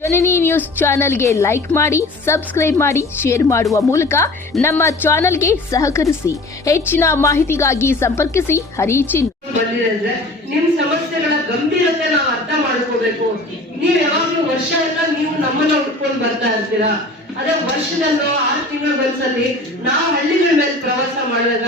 ಜನನಿ news ಚಾನೆಲ್ಗೆ like ಮಾಡಿ, subscribe ಮಾಡಿ, ಶೇರ್ ಮಾಡುವ ಮೂಲಕ ನಮ್ಮ ಚಾನೆಲ್ಗೆ ಸಹಕರಿಸಿ. ಹೆಚ್ಚಿನ ಮಾಹಿತಿಗಾಗಿ ಸಂಪರ್ಕಿಸಿ ಹರಿಚಿನ್. ನಿಮ್ ಸಮಸ್ಯೆಗಳ ಗಂಭೀರತೆ ನಾವು ಅರ್ಥ ಮಾಡ್ಕೋಬೇಕು. ನೀವ್ ಯಾವಾಗ್ಲೂ ವರ್ಷ ಎಲ್ಲ ನೀವು ನಮ್ಮನ್ನ ಉಟ್ಕೊಂಡು ಬರ್ತಾ ಇರ್ತೀರಾ. ಅದೇ ವರ್ಷದಲ್ಲೋ 6 ತಿಂಗಳ ಒಂದ್ಸಲಿ ನಾವು ಹಳ್ಳಿಗಳ ಮೇಲೆ ಪ್ರವಾಸ ಮಾಡಿದಾಗ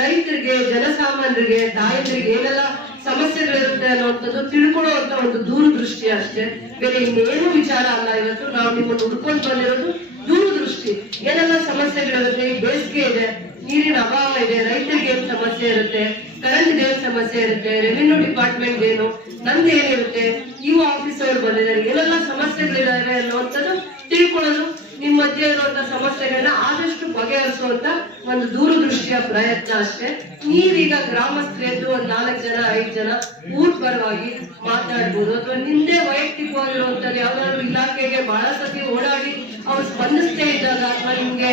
ರೈತರಿಗೆ, ಜನಸಾಮಾನ್ಯರಿಗೆ, ತಾಯಂದ್ರಿಗೆ ಏನೆಲ್ಲ ಸಮಸ್ಯೆಗಳಿರುತ್ತೆ ಅನ್ನೋಂಥದ್ದು ತಿಳ್ಕೊಳ್ಳುವಂತ ಒಂದು ದೂರದೃಷ್ಟಿ ಅಷ್ಟೇ, ಬೇರೆ ಇನ್ನೇನು ವಿಚಾರ ಅಲ್ಲ. ಇವತ್ತು ನಾವು ನಿಮ್ಮನ್ನು ಹುಡ್ಕೊಂಡು ಬಂದಿರೋದು ದೂರದೃಷ್ಟಿ. ಏನೆಲ್ಲ ಸಮಸ್ಯೆಗಳಿರುತ್ತೆ, ಈ ಬೇಸಿಗೆ ಇದೆ, ನೀರಿನ ಅಭಾವ ಇದೆ, ರೈತರಿಗೆ ಏನ್ ಸಮಸ್ಯೆ ಇರುತ್ತೆ, ಕರೆಂಟ್ ಏನ್ ಸಮಸ್ಯೆ ಇರುತ್ತೆ, ರೆವಿನ್ಯೂ ಡಿಪಾರ್ಟ್ಮೆಂಟ್ ಏನು, ನಂದು ಏನಿರುತ್ತೆ, ಇವು ಆಫೀಸ್ ಅವ್ರು ಬಂದಿದ್ದಾರೆ, ಏನೆಲ್ಲ ಸಮಸ್ಯೆಗಳಿದಾವೆ ಅನ್ನುವಂಥದ್ದು ತಿಳ್ಕೊಳ್ಳೋದು, ನಿಮ್ ಮಧ್ಯೆ ಇರುವಂತ ಸಮಸ್ಯೆಗಳನ್ನ ಆದಷ್ಟು ಬಗೆಹರಿಸುವಂತ ಒಂದು ದೂರದೃಷ್ಟಿಯ ಪ್ರಯತ್ನ ಅಷ್ಟೇ. ನೀವೀಗ ಗ್ರಾಮಸ್ಥರೆದ್ದು ಒಂದ್ 4 ಜನ 5 ಜನ ಊರ್ ಪರವಾಗಿ ಮಾತಾಡ್ಬೋದು, ಅಥವಾ ನಿಮ್ದೇ ವೈಯಕ್ತಿಕವಾಗಿರುವಂತದ್ದು ಯಾವ್ದಾದ್ರು ಇಲಾಖೆಗೆ ಬಹಳ ಸತಿ ಓಡಾಡಿ ಅವ್ರು ಸ್ಪಂದಿಸದೇ ಇದ್ದಾಗ, ಅಥವಾ ನಿಮ್ಗೆ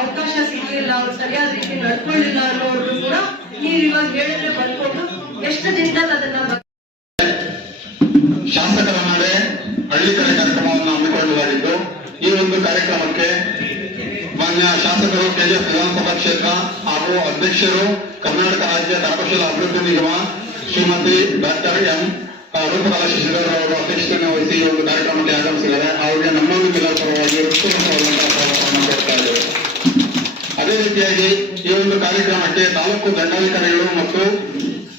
ಅವಕಾಶ ಸಿಗ್ಲಿಲ್ಲ, ಅವ್ರು ಸರಿಯಾದ ರೀತಿ ನಡ್ಕೊಳ್ಳಿಲ್ಲ ಅನ್ನೋರು ಕೂಡ ನೀವ್ ಇವಾಗ ಹೇಳಿದ್ರೆ ಬಂದ್ಕೊಂಡು ಎಷ್ಟು ದಿನದಲ್ಲಿ ಅದನ್ನ ಶಾಸಕರ ನಾಳೆ ಹಳ್ಳಿ ಕಾರ್ಯಕ್ರಮವನ್ನು ಹಮ್ಮಿಕೊಳ್ಳಲಾಗಿದ್ದು, ಈ ಒಂದು ಕಾರ್ಯಕ್ರಮಕ್ಕೆ ಮಾನ್ಯ ಶಾಸಕರು ಕೆಜಿಎಫ್ ವಿಧಾನಸಭಾ ಕ್ಷೇತ್ರ ಹಾಗೂ ಅಧ್ಯಕ್ಷರು ಕರ್ನಾಟಕ ರಾಜ್ಯ ಕರಕುಶಲ ಅಭಿವೃದ್ಧಿ ನಿಗಮ ಶ್ರೀಮತಿ ಡಾಕ್ಟರ್ ಎಂ ರೂಪಕಲಾ ಶಶಿಧರ್ ಅವರು ಅಧ್ಯಕ್ಷತೆಯನ್ನು ವಹಿಸಿ ಈ ಒಂದು ಕಾರ್ಯಕ್ರಮಕ್ಕೆ ಆಗಮಿಸಿದ್ದಾರೆ. ಅವರಿಗೆ ನಮ್ಮೊಂದು ಜಿಲ್ಲಾ ಪರವಾಗಿ ಸ್ವಾಗತವನ್ನು ಕೊಡ್ತಾ ಇದ್ದೇವೆ. ಅದೇ ರೀತಿಯಾಗಿ ಈ ಒಂದು ಕಾರ್ಯಕ್ರಮಕ್ಕೆ ತಾಲೂಕು ದಂಡಾಧಿಕಾರಿಗಳು ಮತ್ತು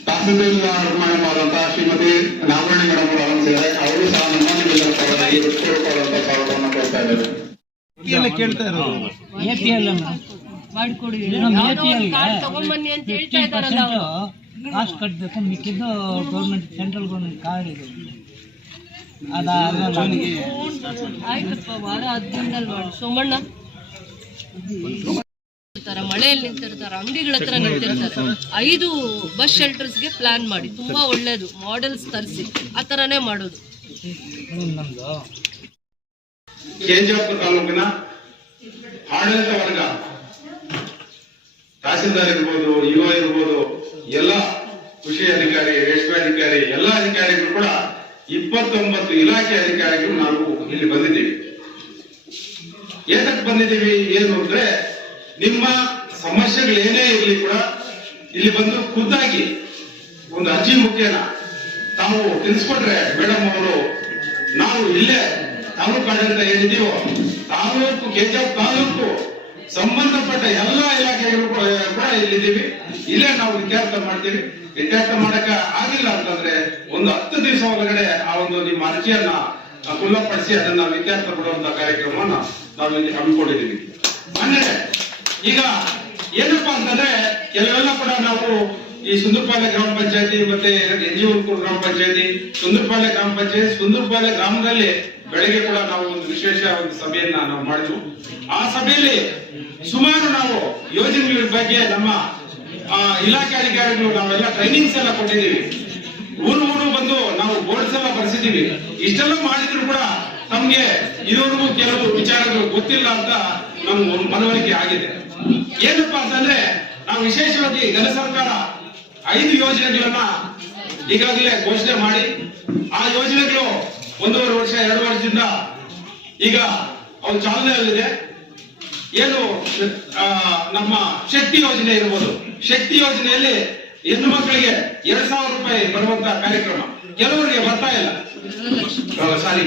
ತಹಸೀಲ್ದಾರ್ ನಿರ್ಮಾಣವಾದಂತಹ ಶ್ರೀಮತಿ ನಾಗವಣಿ ಮೇಡಮ್ ಅವರು ಆಗಮಿಸಿದ್ದಾರೆ. ಅವರು ಸಹ ನಮ್ಮೊಂದು ಜಿಲ್ಲಾ ಪರವಾಗಿ ಹೃತ್ಪೂರ್ವಕವಾದಂತಹ ಸ್ವಾಗತವನ್ನು ಕೊಡ್ತಾ ಇದ್ದಾರೆ. ಕಾಸ್ಟ್ ಕಟ್ಟಬೇಕು, ಮಿಕ್ಕಿದ್ದು ಗೌರ್ಮೆಂಟ್, ಸೆಂಟ್ರಲ್ ಗೌರ್ಮೆಂಟ್ ಕಾರ್ಡ್ ಇದು. ಆಯ್ತಪ್ಪ, ವಾರ 10 ಮಾಡಿ ಸೋಮಣ್ಣ ಮಳೆಯಲ್ಲಿ ನಿಂತಿರ್ತಾರೆ, ಅಂಗಡಿಗಳ ಹತ್ರ ನಿಂತಿರ್ತಾರೆ. 5 ಬಸ್ ಶೆಲ್ಟರ್ಸ್ಗೆ ಪ್ಲಾನ್ ಮಾಡಿ, ತುಂಬಾ ಒಳ್ಳೇದು, ಮಾಡೆಲ್ಸ್ ತರಿಸಿ ಆ ತರನೇ ಮಾಡೋದು. ನಮ್ದು ಕೆಜಿಎಫ್ ತಾಲೂಕಿನ ಆಡಳಿತ ವರ್ಗ, ತಹಸೀಲ್ದಾರ್ ಇರ್ಬೋದು, ಯುವ ಇರ್ಬೋದು, ಎಲ್ಲ ಕೃಷಿ ಅಧಿಕಾರಿ, ರೇಷ್ಮೆ ಅಧಿಕಾರಿ, ಎಲ್ಲ ಅಧಿಕಾರಿಗಳು ಕೂಡ 29 ಇಲಾಖೆ ಅಧಿಕಾರಿಗಳು ನಾವು ಇಲ್ಲಿ ಬಂದಿದ್ದೀವಿ. ಏತಕ್ಕೆ ಬಂದಿದ್ದೀವಿ ಏನು ಅಂದ್ರೆ, ನಿಮ್ಮ ಸಮಸ್ಯೆಗಳು ಏನೇ ಇರಲಿ ಕೂಡ ಇಲ್ಲಿ ಬಂದು ಖುದ್ದಾಗಿ ಒಂದು ಅರ್ಜಿ ಮುಖೇನ ತಾವು ತಿಳಿಸ್ಕೊಟ್ರೆ ಮೇಡಮ್ ಅವರು, ನಾವು ಇಲ್ಲೇ ತಾಲೂಕು ಆಡಳಿತ ಏನಿದೀವೋ ತಾಲೂಕು ಕೆಜಿಎಫ್ ತಾಲೂಕು ಸಂಬಂಧಪಟ್ಟ ಎಲ್ಲ ಇಲಾಖೆಗಳು ಕೂಡ ಇಲ್ಲಿದ್ದೀವಿ. ಇಲ್ಲೇ ನಾವು ಇತ್ಯರ್ಥ ಮಾಡ್ತೀವಿ. ಇತ್ಯರ್ಥ ಮಾಡಕ ಆಗಿಲ್ಲ ಅಂತಂದ್ರೆ ಒಂದು 10 ದಿವಸ ಒಳಗಡೆ ಆ ಒಂದು ನಿಮ್ಮ ಅರ್ಜಿಯನ್ನ ಪೂರ್ಣಪಡಿಸಿ ಅದನ್ನ ಇತ್ಯರ್ಥ ಪಡುವಂತ ಕಾರ್ಯಕ್ರಮವನ್ನ ನಾವು ಇಲ್ಲಿ ಹಮ್ಮಿಕೊಂಡಿದ್ದೀವಿ. ಅಂದ್ರೆ ಈಗ ಏನಪ್ಪಾ ಅಂತಂದ್ರೆ, ಕೆಲವೆಲ್ಲ ಕೂಡ ನಾವು ಈ ಸುಂದರಪಾಳ್ಯ ಗ್ರಾಮ ಪಂಚಾಯತಿ ಮತ್ತೆ ಎನ್ಜಿಒ ಗ್ರಾಮ ಪಂಚಾಯತಿ, ಸುಂದರಪಾಳ್ಯ ಗ್ರಾಮ ಪಂಚಾಯತ್, ಸುಂದರಪಾಳ್ಯ ಗ್ರಾಮದಲ್ಲಿ ಬೆಳಗ್ಗೆ ಕೂಡ ನಾವು ಒಂದು ವಿಶೇಷ ಒಂದು ಸಭೆಯನ್ನ ನಾವು ಮಾಡಿದ್ವು. ಆ ಸಭೆಯಲ್ಲಿ ಸುಮಾರು ನಾವು ಯೋಜನೆಗಳ ಬಗ್ಗೆ ನಮ್ಮ ಇಲಾಖೆ ಅಧಿಕಾರಿಗಳು ನಾವೆಲ್ಲ ಟ್ರೈನಿಂಗ್ಸ್ ಎಲ್ಲ ಕೊಟ್ಟಿದ್ದೀವಿ. ಊರು ಬಂದು ನಾವು ಬೋರ್ಡ್ಸ್ ಎಲ್ಲ ಬರ್ಸಿದ್ದೀವಿ. ಇಷ್ಟೆಲ್ಲ ಮಾಡಿದ್ರು ಕೂಡ ನಮ್ಗೆ ಇದುವರೆಗೂ ಕೆಲವು ವಿಚಾರಗಳು ಗೊತ್ತಿಲ್ಲ ಅಂತ ನಮ್ಗೆ ಮನವರಿಕೆ ಆಗಿದೆ. ಏನಪ್ಪಾ ಅಂತಂದ್ರೆ, ನಾವು ವಿಶೇಷವಾಗಿ ಘನ ಸರ್ಕಾರ 5 ಯೋಜನೆಗಳನ್ನ ಈಗಾಗಲೇ ಘೋಷಣೆ ಮಾಡಿ, ಆ ಯೋಜನೆಗಳು 1.5 ವರ್ಷ 2 ವರ್ಷದಿಂದ ಈಗ ಅವು ಚಾಲನೆಯಲ್ಲಿದೆ. ಏನು ನಮ್ಮ ಶಕ್ತಿ ಯೋಜನೆ ಇರ್ಬೋದು, ಶಕ್ತಿ ಯೋಜನೆಯಲ್ಲಿ ಹೆಣ್ಣು ಮಕ್ಕಳಿಗೆ 2,000 ರೂಪಾಯಿ ಬರುವಂತ ಕಾರ್ಯಕ್ರಮ ಕೆಲವರಿಗೆ ಬರ್ತಾ ಇಲ್ಲ. ಸಾರಿ,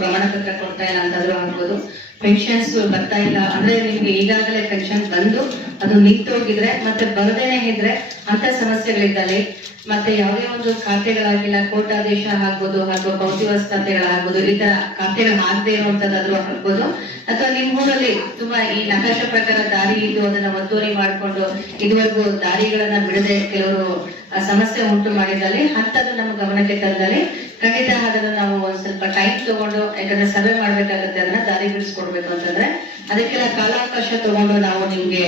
ಪ್ರಮಾಣ ಪತ್ರ ಕೊಡ್ತಾ ಇಲ್ಲ ಅಂತಾದ್ರೂ ಆಗ್ಬೋದು. ಪೆನ್ಷನ್ಸ್ ಬರ್ತಾ ಇಲ್ಲ ಅಂದ್ರೆ, ನಿಮ್ಗೆ ಈಗಾಗಲೇ ಪೆನ್ಷನ್ ಬಂದು ಅದು ನಿಂತೋಗಿದ್ರೆ ಮತ್ತೆ ಬರದೇನೆ ಇದ್ರೆ ಅಂತ ಸಮಸ್ಯೆಗಳಿದ್ದಲ್ಲಿ, ಮತ್ತೆ ಯಾವುದೇ ಒಂದು ಖಾತೆಗಳಾಗಿಲ್ಲ, ಕೋಟಾದೇಶ ಆಗ್ಬೋದು, ಅಥವಾ ಪೌತಿವಾಸ್ ಖಾತೆಗಳಾಗ್ಬೋದು, ಈ ತರ ಖಾತೆಗಳು ಆಗದೆ ಇರುವಂತದ್ದಾದ್ರೂ ಆಗ್ಬೋದು, ಅಥವಾ ನಿಮ್ ಊರಲ್ಲಿ ತುಂಬಾ ಈ ನಕಾಶ ಪ್ರಕಾರ ದಾರಿ ಇದ್ದು ಅದನ್ನ ಒತ್ತುವರಿ ಮಾಡ್ಕೊಂಡು ಇದುವರೆಗೂ ದಾರಿಗಳನ್ನ ಬಿಡದೆ ಕೆಲವರು ಸಮಸ್ಯೆ ಉಂಟು ಮಾಡಿದಲ್ಲಿ, ಅಂತದ್ದು ನಮ್ಮ ಗಮನಕ್ಕೆ ತಂದಲ್ಲಿ ಖಂಡಿತ ಅದನ್ನು ನಾವು ಒಂದ್ ಸ್ವಲ್ಪ ಟೈಮ್ ತಗೊಂಡು, ಯಾಕಂದ್ರೆ ಸರ್ವೆ ಮಾಡ್ಬೇಕಾಗುತ್ತೆ, ಅದನ್ನ ದಾರಿ ಬಿಡಿಸ್ಕೊಡ್ಬೇಕು ಅಂತಂದ್ರೆ ಅದಕ್ಕೆಲ್ಲ ಕಾಲಾವಕಾಶ ತಗೊಂಡು ನಾವು ನಿಮ್ಗೆ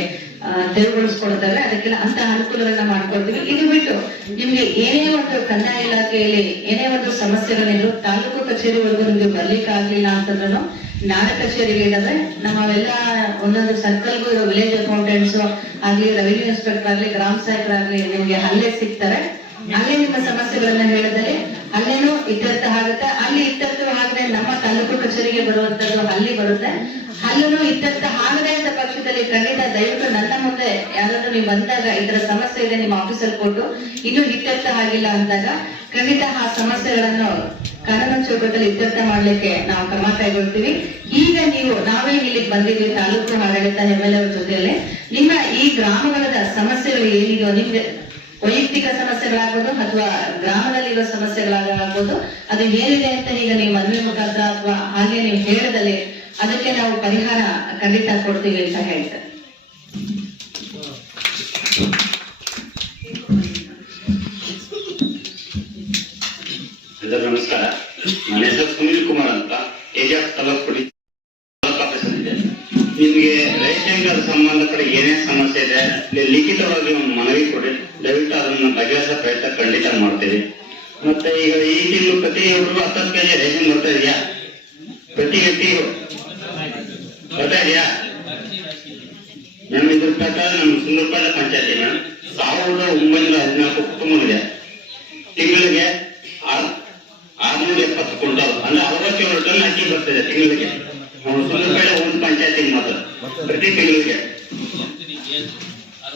ತೆರವುಗೊಳಿಸ್ಕೊಡ್ತೇವೆ. ಅದಕ್ಕೆಲ್ಲ ಅಂತ ಅನುಕೂಲಗಳನ್ನ ಮಾಡ್ಕೊಡ್ತೀವಿ. ಇದು ಬಿಟ್ಟು ನಿಮ್ಗೆ ಏನೇ ಒಂದು ಕಂದಾಯ ಇಲಾಖೆಯಲ್ಲಿ ಏನೇ ಒಂದು ಸಮಸ್ಯೆಗಳಿದ್ರು ತಾಲೂಕು ಕಚೇರಿವರೆಗೂ ನಿಮ್ಗೆ ಬರ್ಲಿಕ್ಕೆ ಆಗ್ಲಿಲ್ಲ ಅಂತಂದ್ರೂ ನಾಡ ಕಚೇರಿಗಳಿದಾವೆ. ನಮ್ಮೆಲ್ಲ ಒಂದೊಂದು ಸರ್ಕಲ್ಗೂ ಇರೋ ವಿಲೇಜ್ ಅಕೌಂಟೆಂಟ್ಸ್ ಆಗ್ಲಿ, ರೆವಿನ್ಯೂ ಇನ್ಸ್ಪೆಕ್ಟರ್ ಆಗ್ಲಿ, ಗ್ರಾಮ ಸಹಾಯಕರಾಗ್ಲಿ ನಿಮ್ಗೆ ಅಲ್ಲೇ ಸಿಗ್ತಾರೆ. ಅಲ್ಲೇ ನಿಮ್ಮ ಸಮಸ್ಯೆಗಳನ್ನ ಹೇಳಿದರೆ ಅಲ್ಲೇನು ಇತ್ಯರ್ಥ ಆಗುತ್ತೆ. ಅಲ್ಲಿ ಹಲ್ಲಿಗೆ ಬರುವಂತದ್ದು ಹಲ್ಲಿ ಬರುತ್ತೆ. ಹಲ್ಲೂ ಇತ್ಯರ್ಥ ಆಗದೆ ಅಂತ ಪಕ್ಷದಲ್ಲಿ ಖಂಡಿತ ದಯವಿಟ್ಟು ನನ್ನ ಮುಂದೆ ಯಾರಾದ್ರೂ ನೀವು ಬಂದಾಗ ಈ ತರ ಸಮಸ್ಯೆ ಇದೆ ನಿಮ್ಮ ಆಫೀಸಲ್ಲಿ ಕೊಟ್ಟು ಇನ್ನೂ ಇತ್ಯರ್ಥ ಆಗಿಲ್ಲ ಅಂದಾಗ ಖಂಡಿತ ಆ ಸಮಸ್ಯೆಗಳನ್ನು ಕಾನೂನು ಚೌಕಟ್ಟಲ್ಲಿ ಇತ್ಯರ್ಥ ಮಾಡ್ಲಿಕ್ಕೆ ನಾವು ಕ್ರಮ ಕೈಗೊಳ್ತೀವಿ. ಈಗ ನಾವೇ ಇಲ್ಲಿಗೆ ಬಂದಿದ್ವಿ ತಾಲೂಕು ಆಡಳಿತ MLA ಅವ್ರ ಜೊತೆಯಲ್ಲಿ ನಿಮ್ಮ ಈ ಗ್ರಾಮಗಳ ಸಮಸ್ಯೆಗಳು ಏನಿದೆಯೋ ನಿಮ್ಗೆ ವೈಯಕ್ತಿಕ ಸಮಸ್ಯೆಗಳಾಗ್ಬೋದು ಅಥವಾ ಗ್ರಾಮದಲ್ಲಿರೋ ಸಮಸ್ಯೆಗಳಾಗ್ಬೋದು ಅದು ಏನಿದೆ ಅಂತ ಈಗ ನೀವು ಮನವಿ ಮುಖಾಂತರ ಅಥವಾ ಹಾಗೆ ನೀವು ಹೇಳದಲ್ಲಿ ಅದಕ್ಕೆ ನಾವು ಪರಿಹಾರ ಖಂಡಿತ ಕೊಡ್ತೀವಿ ಅಂತ ಹೇಳ್ತಾರೆ. ನಮಸ್ಕಾರ, ನನ್ನ ಹೆಸರು ಸುನೀಲ್ ಕುಮಾರ್ ಅಂತ, ಏಜಾಪ್ ತಾಲೂಕು ಆಫೀಸರ್ ಇದೆ. ನಿಮ್ಗೆ ರೇಷನ್ ಕಾರ್ಡ್ ಸಂಬಂಧಪಟ್ಟ ಏನೇ ಸಮಸ್ಯೆ ಇದೆ ಲಿಖಿತವಾಗಿ ಒಂದು ಮನವಿ ಕೊಡಿ, ದಯವಿಟ್ಟು ಅದನ್ನ ಬಗೆಹರಿಸೋ ಪ್ರಯತ್ನ ಖಂಡಿತ ಮಾಡ್ತೀವಿ. ಮತ್ತೆ ಈಗ ಈ ತಿಂಗಳು ಪ್ರತಿಯೊಬ್ಬರು 10 ಕೆಜಿ ರೇಷನ್ ಬರ್ತಾ ಇದೆಯಾ? ಪ್ರತಿ ವ್ಯಕ್ತಿಗೂ ಬರ್ತಾ ಇದೆಯಾ ಮೇಡಮ್? ಇದ್ರ ಪ್ರಕಾರ ನಮ್ಮ ಸುಂದರಪಾಳ್ಯ ಪಂಚಾಯತಿ ಮೇಡಮ್ 1914 ಕುಟುಂಬ ಇದೆ. ತಿಂಗಳಿಗೆ 670 ಕ್ವಿಂಟಲ್ ಅಂದ್ರೆ 67 ಟನ್ ಅಕ್ಕಿ ಬರ್ತದೆ ತಿಂಗಳಿಗೆ. ಸುಂದರಪಾಳ್ಯ ಒಂದು ಪಂಚಾಯತಿ ಮಾತ್ರ ಪ್ರತಿ ತಿಂಗಳಿಗೆ.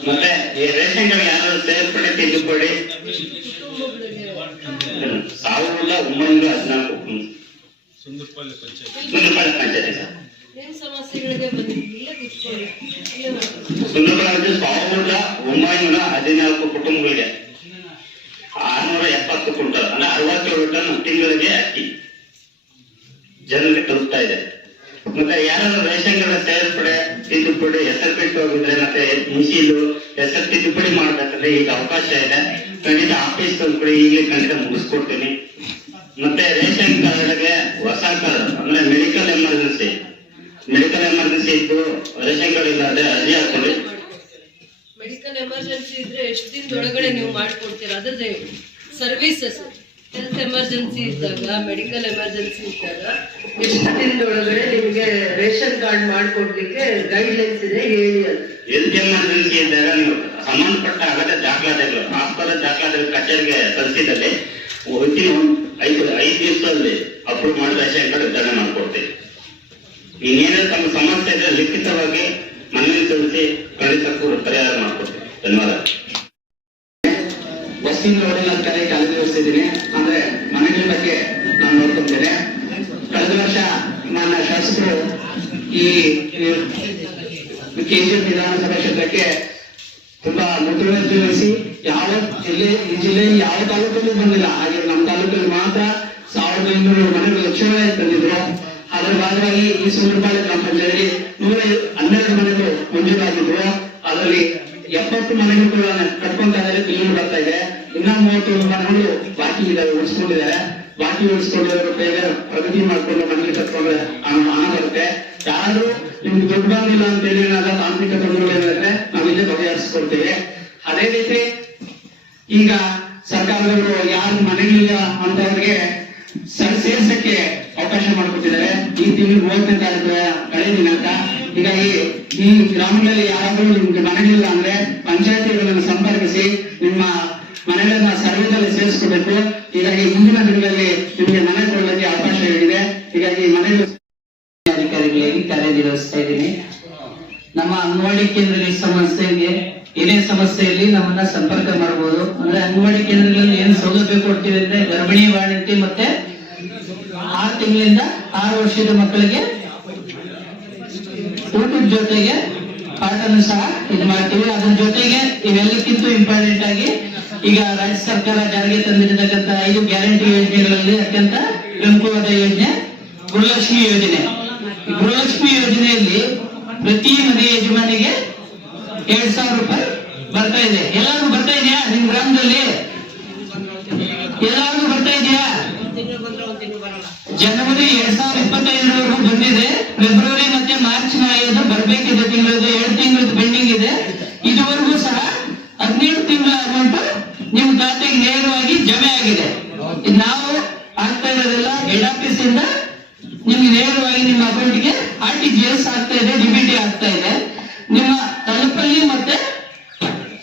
ಮತ್ತೆ ಈ ರೇಷನ್ ಕಾರ್ಡ್ ಯಾರು ಸೇರ್ಪಡೆ ತಿದ್ದುಪಡಿ 1914 ಸುಂದರಪಾಳ್ಯ ಪಂಚಾಯತಿ ಸರ್. ಸುಂದರಪಾಳ್ಯ 1914 ಕುಟುಂಬಗಳಿಗೆ 670 ಕ್ವಿಂಟಲ್ ಅಂದ್ರೆ 67 ಟನ್ ತಿಂಗಳಿಗೆ ಅಕ್ಕಿ ಜನರಿಗೆ ತಲುಪ್ತಾ ಇದೆ. ಮತ್ತೆ ಯಾರಾದ್ರೂ ರೇಷನ್ ಕಾರ್ಡ್ ಸೇರ್ಪಡೆ ತಿದ್ದುಪಡಿ ಹೆಸರು ಬಿಟ್ಟು ಹೋಗಿದ್ರೆ ಮತ್ತೆ ಮಿಷಿಲು ಹೆಸರು ತಿದ್ದುಪಡಿ ಮಾಡ್ಬೇಕಂದ್ರೆ ಈಗ ಅವಕಾಶ ಇದೆ. ಖಂಡಿತ ಆಫೀಸ್ ತಂದ್ಕೊಡಿ, ಈಗಲೇ ಖಂಡಿತ ಮುಗಿಸ್ಕೊಡ್ತೀನಿ. ಮತ್ತೆ ರೇಷನ್ ಕಾರ್ಡ್ಗೆ ಹೊಸ ಕಾರ್ಡ್ ಅಂದ್ರೆ ಮೆಡಿಕಲ್ ಎಮರ್ಜೆನ್ಸಿ ಇದ್ದು ರೇಷನ್ ಕಾರ್ಡ್ ಇಲ್ಲ ಅಂದ್ರೆ ಅರ್ಜಿ ಹಾಕೊಳ್ಳಿ. ಮೆಡಿಕಲ್ ಎಮರ್ಜೆನ್ಸಿ ಇದ್ರೆ ಎಷ್ಟು ದಿನದೊಳಗಡೆ ನೀವು ಮಾಡ್ಕೊಡ್ತೀರಾ? ಅದ್ರದ್ದು ಸರ್ವಿಸಸ್ ಹೆಲ್ತ್ ಎಮರ್ಜೆನ್ಸಿ ಇದ್ದಾಗ, ಮೆಡಿಕಲ್ ಎಮರ್ಜೆನ್ಸಿ ಇದ್ದಾಗ ಎಷ್ಟು ದಿನದೊಳಗಡೆ ನಿಮಗೆ ರೇಷನ್ ಕಾರ್ಡ್ ಮಾಡ್ಕೊಡ್ಲಿಕ್ಕೆ ಗೈಡ್ಲೈನ್ಸ್ ಇದೆ ಹೇಳಿ. ಅದು ಹೆಲ್ತ್ ಎಮರ್ಜೆನ್ಸಿ ಇದ್ದಾಗ ನೀವು ಸಂಬಂಧಪಟ್ಟ ಅಗತ್ಯ ದಾಖಲಾತಿಗಳು ಆಸ್ಪತ್ರೆ ದಾಖಲಾತಿಗಳು ಕಚೇರಿಗೆ ಸಲ್ಲಿಸಿದಲ್ಲಿ ವಿತಿನ್ 5 ದಿವಸದಲ್ಲಿ ಅಪ್ರೂವ್ ಮಾಡಿ ರೇಷನ್ ಕಾರ್ಡ್ ವಿತರಣೆ ಮಾಡ್ಕೊಡ್ತೀವಿ. ಇನ್ನೇನೇ ತಮ್ಮ ಸಮಸ್ಯೆ ಇದ್ರೆ ಲಿಖಿತವಾಗಿ ಮನವಿ ಸಲ್ಲಿಸಿ ಖಂಡಿತ ಪರಿಹಾರ ಮಾಡ್ಕೊಡ್ತೀವಿ. ಧನ್ಯವಾದ. ವಸ್ತಿನ ಒಡೆಯ ಕರೆ ಕಾರ್ಯನಿರ್ವಹಿಸಿದ್ದೀನಿ. ಅಂದ್ರೆ ಮನೆಗಳ ಬಗ್ಗೆ ನಾನು ನೋಡ್ಕೊಂತೇನೆ. ಕಳೆದ ವರ್ಷ ನನ್ನ ಶಾಸಕರು ಈ KGF ವಿಧಾನಸಭಾ ಕ್ಷೇತ್ರಕ್ಕೆ ತುಂಬಾ ಮುತುವರ್ಜಿ ವಹಿಸಿ ಯಾವ ಜಿಲ್ಲೆ ಯಾವ ತಾಲೂಕಲ್ಲೂ ಬಂದಿಲ್ಲ. ಹಾಗೆ ನಮ್ಮ ತಾಲೂಕಲ್ಲಿ ಮಾತ್ರ 1500 ಮನೆಗಳು ಲಕ್ಷಣೆ ತಂದಿದ್ರು. ಅದರ ಭಾಗವಾಗಿ ಈ ಸುಂದರಪಾಳ್ಯ ಗ್ರಾಮ ಪಂಚಾಯತಿ 112 ಮನೆಗಳು ಮಂಜೂರಾಗಿದ್ರು. ಅದರಲ್ಲಿ 70 ಮನೆಗಳು ಕೂಡ ಕಟ್ಕೊಂತ ಇದ್ದಾರೆ, ಬಿಲ್ ಬರ್ತಾ ಇದೆ. ಇನ್ನ 30 ಮನೆಗಳು ಬಾಕಿ ಇದಾವೆ, ಉಳಿಸ್ಕೊಂಡಿದ್ದಾರೆ. ಬಾಕಿ ಉಳಿಸ್ಕೊಂಡಿರೋರು ಬೇಗ ಪ್ರಗತಿ ಮಾಡ್ಕೊಂಡು ಮನೆಗೆ ಕಟ್ಕೊಂಡ್ರೆ ಹಣ ಬರುತ್ತೆ. ಯಾರು ನಿಮ್ಗೆ ದುಡ್ಡು ಬಂದಿಲ್ಲ ಅಂತ ಹೇಳಿ ಏನಾದ್ರೆ ತಾಂತ್ರಿಕ ತೊಂದರೆಗಳಿದ್ರೆ ನಾವು ಇಲ್ಲೇ ಬಗೆಹರಿಸ್ಕೊಡ್ತೇವೆ. ಅದೇ ರೀತಿ ಈಗ ಸರ್ಕಾರದವರು ಯಾರು ಮನೆಗಳಿಲ್ಲ ಅಂತವ್ರಿಗೆ ಸೇರ್ಸಕ್ಕೆ ಅವಕಾಶ ಮಾಡಿಕೊಟ್ಟಿದ್ದಾರೆ. ಈ ತಿಂಗಳು 30ನೇ ತಾರೀಕು ಕಳೆ ದಿನಾಂಕ. ಹೀಗಾಗಿ ಈ ಗ್ರಾಮಗಳಲ್ಲಿ ಯಾರಾದ್ರೂ ನಿಮ್ಗೆ ಮನೆಗಳಿಲ್ಲ ಅಂದ್ರೆ ಪಂಚಾಯತಿಗಳನ್ನು ಸಂಪರ್ಕಿಸಿ ನಿಮ್ಮ ಮನೆಗಳನ್ನ ಸರ್ವೇದಲ್ಲಿ ಸೇರಿಸ್ಕೋಬೇಕು. ಹೀಗಾಗಿ ಮುಂದಿನ ದಿನಗಳಲ್ಲಿ ನಿಮಗೆ ಮನೆ ಕೊಡಲಿಕ್ಕೆ ಅವಕಾಶ ಇದೆ. ಹೀಗಾಗಿ ಮನೆಗಳು ಅಧಿಕಾರಿಗಳಾಗಿ ಕಾರ್ಯನಿರ್ವಹಿಸ್ತಾ ಇದ್ದೀನಿ. ನಮ್ಮ ಅಂಗನವಾಡಿ ಕೇಂದ್ರಗಳ ಸಮಸ್ಯೆಗೆ ಏನೇ ಸಮಸ್ಯೆಯಲ್ಲಿ ನಮ್ಮನ್ನ ಸಂಪರ್ಕ ಮಾಡಬಹುದು. ಅಂದ್ರೆ ಅಂಗನವಾಡಿ ಕೇಂದ್ರಗಳಲ್ಲಿ ಏನ್ ಸೌಲಭ್ಯ ಕೊಡ್ತೀವಿ ಅಂದ್ರೆ ಗರ್ಭಿಣಿ ಬಾಣಂತಿ ಮತ್ತೆ 6 ತಿಂಗಳಿಂದ 6 ವರ್ಷದ ಮಕ್ಕಳಿಗೆ ಊಟದ ಜೊತೆಗೆ ಪಾಠವನ್ನು ಸಹ ಇದು ಮಾಡ್ತೀವಿ. ಅದ್ರ ಜೊತೆಗೆ ಇವೆಲ್ಲಕ್ಕಿಂತ ಇಂಪಾರ್ಟೆಂಟ್ ಆಗಿ ಈಗ ರಾಜ್ಯ ಸರ್ಕಾರ ಜಾರಿಗೆ ತಂದಿರತಕ್ಕಂತ 5 ಗ್ಯಾರಂಟಿ ಯೋಜನೆಗಳಲ್ಲಿ ಅತ್ಯಂತ ಪ್ರಮುಖವಾದ ಯೋಜನೆ ಗೃಹಲಕ್ಷ್ಮಿ ಯೋಜನೆ. ಗೃಹಲಕ್ಷ್ಮಿ ಯೋಜನೆಯಲ್ಲಿ ಪ್ರತಿ ಮನೆ ಯಜಮಾನಿಗೆ 2000 ರೂಪಾಯಿ ಬರ್ತಾ ಇದೆ. ಎಲ್ಲರಿಗೂ ಬರ್ತಾ ಇದೆಯಾ? ನಿಮ್ ಗ್ರಾಮದಲ್ಲಿ ಎಲ್ಲರಿಗೂ ಬರ್ತಾ ಇದೆಯಾ? ಜನವರಿ 2025 ಬಂದಿದೆ. ಫೆಬ್ರವರಿ ಮತ್ತೆ ಮಾರ್ಚ್ ಬರ್ಬೇಕಿದೆ. ತಿಂಗಳದ್ದು 2 ತಿಂಗಳದ್ದು ಪೆಂಡಿಂಗ್ ಇದೆ. ಇದುವರೆಗೂ ಸಹ 17 ತಿಂಗಳ ಅಮೌಂಟ್ ನಿಮ್ ಖಾತೆಗೆ ನೇರವಾಗಿ ಜಮೆ ಆಗಿದೆ. ನಾವು ಆಗ್ತಾ ಇರೋದೆಲ್ಲ ಹೆಡ್ ಆಫೀಸ್ ಇಂದ ನಿಮ್ಗೆ ನೇರವಾಗಿ ನಿಮ್ಮ ಅಕೌಂಟ್ಗೆ RTGS ಆಗ್ತಾ ಇದೆ, DBT ಆಗ್ತಾ ಇದೆ. ನಿಮ್ಮ ತಲುಪಲ್ಲಿ ಮತ್ತೆ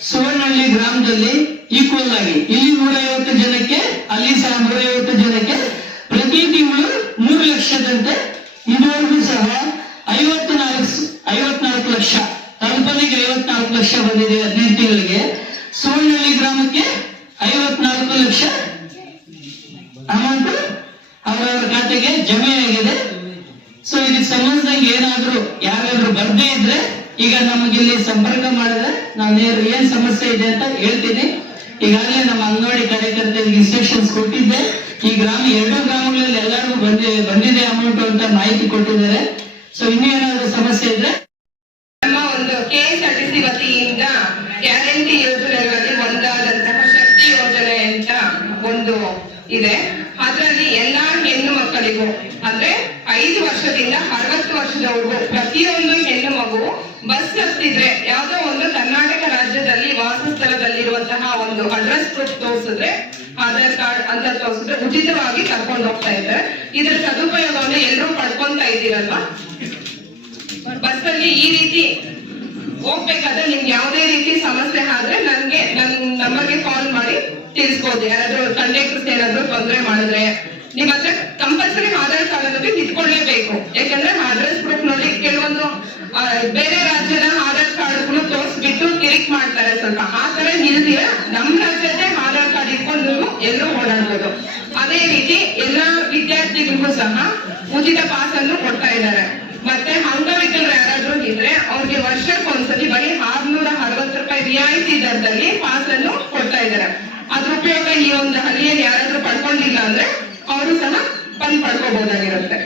ಸುವರ್ಣಹಳ್ಳಿ ಗ್ರಾಮದಲ್ಲಿ ಈಕ್ವಲ್ ಆಗಿ ಇಲ್ಲಿ 150 ಜನಕ್ಕೆ, ಅಲ್ಲಿ ಸಹ 150 ಜನಕ್ಕೆ ಪ್ರತಿ ತಿಂಗಳು 3 ಲಕ್ಷದಂತೆ ಈ ಖಾತೆಗೆ ಜಮೆ ಆಗಿದೆ. ಸೊ ಇದಕ್ಕೆ ಸಂಬಂಧಿಸಿದಂಗೆ ಏನಾದ್ರು ಯಾರಾದ್ರೂ ಬರ್ದೇ ಇದ್ರೆ ಈಗ ನಮಗಿಲ್ಲಿ ಸಂಪರ್ಕ ಮಾಡಿದ್ರೆ ನಾನು ಏನ್ ಸಮಸ್ಯೆ ಇದೆ ಅಂತ ಹೇಳ್ತೀನಿ. ಈಗಾಗಲೇ ನಮ್ಮ ಅಂಗನವಾಡಿ ಕಾರ್ಯಕರ್ತರಿಗೆ ಇನ್ಸ್ಟ್ರಕ್ಷನ್ಸ್ ಕೊಟ್ಟಿದ್ದೆ. ಈ ಎರಡು ಗ್ರಾಮಗಳಲ್ಲಿ ಎಲ್ಲರಿಗೂ ಬಂದಿದೆ ಅಮೌಂಟ್ ಅಂತ ಮಾಹಿತಿ ಕೊಟ್ಟಿದ್ದಾರೆ. ಸೊ ಇನ್ನೂ ಏನಾದ್ರು ಸಮಸ್ಯೆ ಇದ್ರೆ ನಮ್ಮ ಒಂದು KSRTC ವತಿಯಿಂದ ಗ್ಯಾರಂಟಿ ಯೋಜನೆಗಳಲ್ಲಿ ಒಂದಾದಂತಹ ಶಕ್ತಿ ಯೋಜನೆ ಅಂತ ಒಂದು ಇದೆ. ಅದರಲ್ಲಿ ಎಲ್ಲಾ ಹೆಣ್ಣು ಮಕ್ಕಳಿಗೂ ಅಂದ್ರೆ 5 ವರ್ಷದಿಂದ 60 ವರ್ಷದವರೆಗೂ ಪ್ರತಿಯೊಂದು ಹೆಣ್ಣು ಮಗು ಬಸ್ ಹತ್ತಿದ್ರೆ ಯಾವುದೋ ಒಂದು ಕರ್ನಾಟಕ ರಾಜ್ಯದಲ್ಲಿ ವಾಸಸ್ಥಳದಲ್ಲಿರುವಂತಹ ಒಂದು ಅಡ್ರೆಸ್ ಪ್ರೂಫ್ ತೋರಿಸಿದ್ರೆ, ಆಧಾರ್ ಕಾರ್ಡ್ ಅಂತ ತೋರಿಸಿದ್ರೆ ಉಚಿತವಾಗಿ ಕರ್ಕೊಂಡು ಹೋಗ್ತಾ ಇದ್ದಾರೆ. ಇದರ ಸದುಪಯೋಗವನ್ನು ಎಲ್ಲರೂ ಪಡ್ಕೊಂತ ಇದ್ದೀರಲ್ವಾ? ಬಸ್ ಅಲ್ಲಿ ಈ ರೀತಿ ಹೋಗ್ಬೇಕಾದ್ರೆ ನಿಮ್ಗೆ ಯಾವುದೇ ರೀತಿ ಸಮಸ್ಯೆ ಆದ್ರೆ ನಮಗೆ ಕಾಲ್ ಮಾಡಿ ತಿಳಿಸ್ಬೋದು. ಯಾರಾದ್ರೂ ಕಂಡಕ್ಟರ್ಸ್ ಏನಾದ್ರು ತೊಂದರೆ ಮಾಡಿದ್ರೆ ನಿಮ್ ಹತ್ರ ಕಂಪಲ್ಸರಿ ಆಧಾರ್ ಕಾರ್ಡ್ ಅನ್ನೋದು ಇಟ್ಕೊಳ್ಳೇಬೇಕು. ಯಾಕಂದ್ರೆ ಅಡ್ರೆಸ್ ಪ್ರೂಫ್ ನೋಡಿ ಕೆಲವೊಂದು ಬೇರೆ ರಾಜ್ಯದ ಆಧಾರ್ ಕಾರ್ಡ್ಗಳು ತೋರಿಸ್ಬಿಟ್ಟು ಕಿರಿಕ್ ಮಾಡ್ತಾರೆ. ಸ್ವಲ್ಪ ಆ ತರ ನಿಲ್ದಿರ ನಮ್ಮ ರಾಜ್ಯದ ಆಧಾರ್ ಕಾರ್ಡ್ ಇಟ್ಕೊಂಡು ಎಲ್ಲರೂ ಓಡಾಡ್ಬೋದು. ಅದೇ ರೀತಿ ಎಲ್ಲಾ ವಿದ್ಯಾರ್ಥಿಗಳಿಗೂ ಸಹ ಉಚಿತ ಪಾಸ್ ಅನ್ನು ಕೊಡ್ತಾ ಇದ್ದಾರೆ. ಮತ್ತೆ ಅಂಗವಿಕಲರು ಯಾರಾದ್ರೂ ಇದ್ರೆ ಅವ್ರಿಗೆ ವರ್ಷಕ್ಕೊಂದ್ಸತಿ ಬರೀ 660 ರೂಪಾಯಿ ರಿಯಾಯಿತಿ ದರದಲ್ಲಿ ಪಾಸ್ ಅನ್ನು ಕೊಡ್ತಾ ಇದ್ದಾರೆ. ಅದ್ರ ಉಪಯೋಗ ಈ ಒಂದು ಹಳ್ಳಿಯಲ್ಲಿ ಯಾರಾದ್ರೂ ಪಡ್ಕೊಂಡಿಲ್ಲ ಅಂದ್ರೆ ಅವರು ಸಹ ಬಂದ್ ಪಡ್ಕೋಬಹುದಾಗಿರುತ್ತೆ.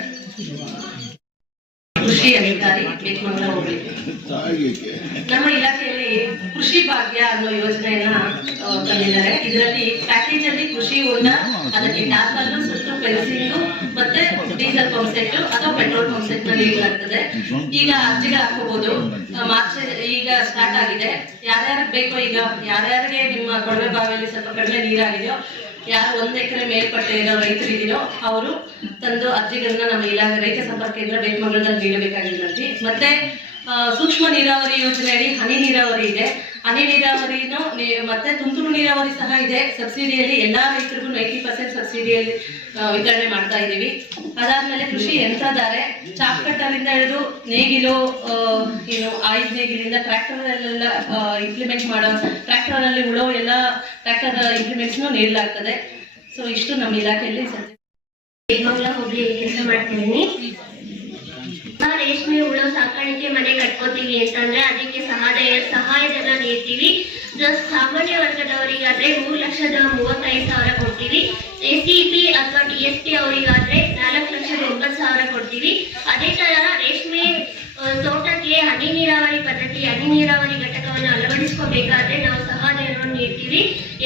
ಕೃಷಿ ಅಧಿಕಾರಿ ಬೇಕಮಂಗಲ ಹೋಬಳಿ. ನಮ್ಮ ಇಲಾಖೆಯಲ್ಲಿ ಕೃಷಿ ಭಾಗ್ಯ ಅನ್ನೋ ಯೋಜನೆಯನ್ನ ತಂದಿದ್ದಾರೆ. ಇದರಲ್ಲಿ ಪ್ಯಾಕೇಜ್ ಅಲ್ಲಿ ಕೃಷಿ ಹೊಂಡ, ಅದಕ್ಕೆ ಟಾರ್ಪಲ್, ಸುತ್ತು ಫೆನ್ಸಿಂಗ್ ಮತ್ತೆ ಡೀಸೆಲ್ ಪಂಪ್ ಸೆಟ್ ಅಥವಾ ಪೆಟ್ರೋಲ್ ಪಂಪ್ ಸೆಟ್ ನಲ್ಲಿ ಇರ್ತದೆ. ಈಗ ಅರ್ಜಿಗೆ ಹಾಕೋಬಹುದು. ಮಾರ್ಚ್ ಈಗ ಸ್ಟಾರ್ಟ್ ಆಗಿದೆ. ಯಾರ್ಯಾರಿಗೆ ಬೇಕೋ, ಈಗ ಯಾರ್ಯಾರಿಗೆ ನಿಮ್ಮ ಕೊಳವೆ ಬಾವಿಯಲ್ಲಿ ಸ್ವಲ್ಪ ಕಡಿಮೆ ನೀರಾಗಿದೆಯೋ, ಯಾರು 1 ಎಕರೆ ಮೇಲ್ಪಟ್ಟೆ ಇರೋ ರೈತರಿದೆಯೋ ಅವರು ತಂದು ಅರ್ಜಿಗಳನ್ನ ನಮ್ಮ ಇಲಾಖೆ ರೈತ ಸಂಪರ್ಕ ಕೇಂದ್ರ ಬೇಕಮಂಗಲದಲ್ಲಿ ನೀಡಬೇಕಾಗಿರೋ ಅರ್ಜಿ. ಮತ್ತೆ ಸೂಕ್ಷ್ಮ ನೀರಾವರಿ ಯೋಜನೆಯಲ್ಲಿ ಹನಿ ನೀರಾವರಿ ಇದೆ. ಹನಿ ನೀರಾವರಿನೂ ಮತ್ತೆ ತುಂತುರು ನೀರಾವರಿ ಸಹ ಇದೆ. ಸಬ್ಸಿಡಿಯಲ್ಲಿ ಎಲ್ಲಾ ರೈತರಿಗೂ 90% ಸಬ್ಸಿಡಿಯಲ್ಲಿ ವಿತರಣೆ ಮಾಡ್ತಾ ಇದ್ದೀವಿ. ಅದಾದ್ಮೇಲೆ ಕೃಷಿ ಯಂತ್ರಧಾರೆ, ಚಾಪ್ ಕಟ್ಟರಿಂದ ಹಿಡಿದು ನೇಗಿಲು, ಆಯುಧ ನೇಗಿಲಿಂದ ಟ್ರ್ಯಾಕ್ಟರ್ ಅಲ್ಲೆಲ್ಲ ಇಂಪ್ಲಿಮೆಂಟ್ ಮಾಡೋ, ಟ್ರ್ಯಾಕ್ಟರ್ ಅಲ್ಲಿ ಉಳೋ ಎಲ್ಲ ಟ್ರ್ಯಾಕ್ಟರ್ ಇಂಪ್ಲಿಮೆಂಟ್ಸ್ ನೀಡಲಾಗ್ತದೆ. ಸೊ ಇಷ್ಟು ನಮ್ಮ ಇಲಾಖೆಯಲ್ಲಿ ಬೇಕಮಂಗಲ ಹೋಬಳಿಯಲ್ಲಿ ಕೆಲಸ ಮಾಡ್ತಿದ್ದೀನಿ. ರೇಷ್ಮೆ ಹುಳು ಸಾಕಾಣಿಕೆ ಮನೆ ಕಟ್ಕೋತೀವಿ ಅಂತಂದ್ರೆ ಅದಕ್ಕೆ ಸಹಾಯಧನ ನೀಡ್ತೀವಿ. ಸಾಮಾನ್ಯ ವರ್ಗದವರಿಗಾದ್ರೆ 3,35,000 ಕೊಡ್ತೀವಿ. ACP ಅಥವಾ DSP ಅವರಿಗಾದ್ರೆ 4,09,000 ಕೊಡ್ತೀವಿ. ಅದೇ ತರ ರೇಷ್ಮೆ ತೋಟಕ್ಕೆ ಹನಿ ನೀರಾವರಿ ಪದ್ಧತಿ, ಹನಿ ನೀರಾವರಿ ಘಟಕವನ್ನು ಅಳವಡಿಸಿಕೋಬೇಕಾದ್ರೆ ನಾವು ಸಹಾಯಧನವನ್ನು ನೀಡ್ತೀವಿ.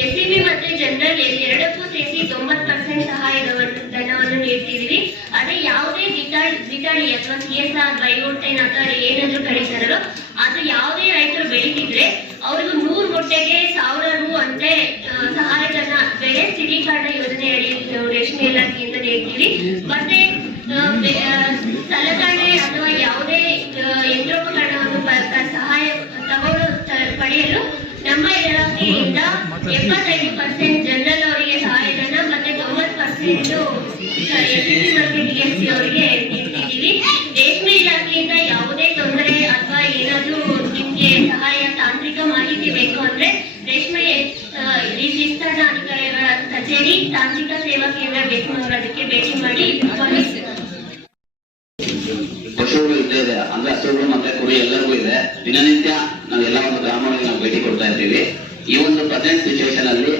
SCB ಮತ್ತೆ ಜನರಲ್ ಎರಡಕ್ಕೂ ಸೇರಿಸಿ 90% ಸಹಾಯಧನವನ್ನು ನೀಡ್ತಿದೀವಿ. ಅದೇ ಯಾವುದೇ ದ್ವಿತಳಿ ಅಥವಾ CSR, ಬಯೋಟೈನ್ ಅಥವಾ ಏನಾದ್ರೂ ಕರೀತಾರೋ ಅದು ಯಾವುದೇ ರೈತರು ಬೆಳೀತಿದ್ರೆ ಅವ್ರಿಗೆ 100 ಮೊಟ್ಟೆಗೆ 1,000 ರು ಅಂತೆ ಸಹಾಯಧನ ಬೆಳೆ ಸ್ಥಿರೀಕರಣ ಯೋಜನೆಯಡಿ ರೇಷ್ಮೆ ಇಲಾಖೆಯಿಂದ ನೀಡ್ತೀವಿ. ಮತ್ತೆ ಸಲಕರಣೆ ಅಥವಾ ಯಾವುದೇ ಯಂತ್ರೋಪಕರಣವನ್ನು ಸಹಾಯ ಪಡೆಯಲು ನಮ್ಮ ಇಲಾಖೆಯಿಂದ 75% ಜನರಲ್ ಅವರಿಗೆ ಸಹಾಯಧನ ಮತ್ತೆ 90% SCB ಮತ್ತು DSP ಅವರಿಗೆ ನೀಡ್ತಿದ್ದೀವಿ. ರೇಷ್ಮೆ ಇಲಾಖೆಯಿಂದ ಯಾವುದೇ ತೊಂದರೆ ಅಥವಾ ಏನಾದ್ರೂ ನಿಮ್ಗೆ ಸಹಾಯ, ತಾಂತ್ರಿಕ ಮಾಹಿತಿ ಬೇಕು ಅಂದ್ರೆ ರೇಷ್ಮೆ ವಿಸ್ತರಣಾಧಿಕಾರಿಗಳ ಕಚೇರಿ, ತಾಂತ್ರಿಕ ಸೇವಾ ಕೇಂದ್ರ ಬೇಕಮಂಗಲಕ್ಕೆ ಭೇಟಿ ಮಾಡಿ. ಪಶುಗಳು ಇದ್ದೇ ಇದೆ, ಅಂದ್ರೆ ಹಸುಗಳು ಮತ್ತೆ ಕುರಿ ಎಲ್ಲರಿಗೂ ಇದೆ. ದಿನನಿತ್ಯ ನಾವೆಲ್ಲ ಒಂದು ಗ್ರಾಮಗಳಿಗೆ ನಾವು ಭೇಟಿ ಕೊಡ್ತಾ ಇರ್ತೀವಿ. ಈ ಒಂದು ಪ್ರೆಸೆಂಟ್ ಸಿಚುವೇಶನ್ ಅಲ್ಲಿ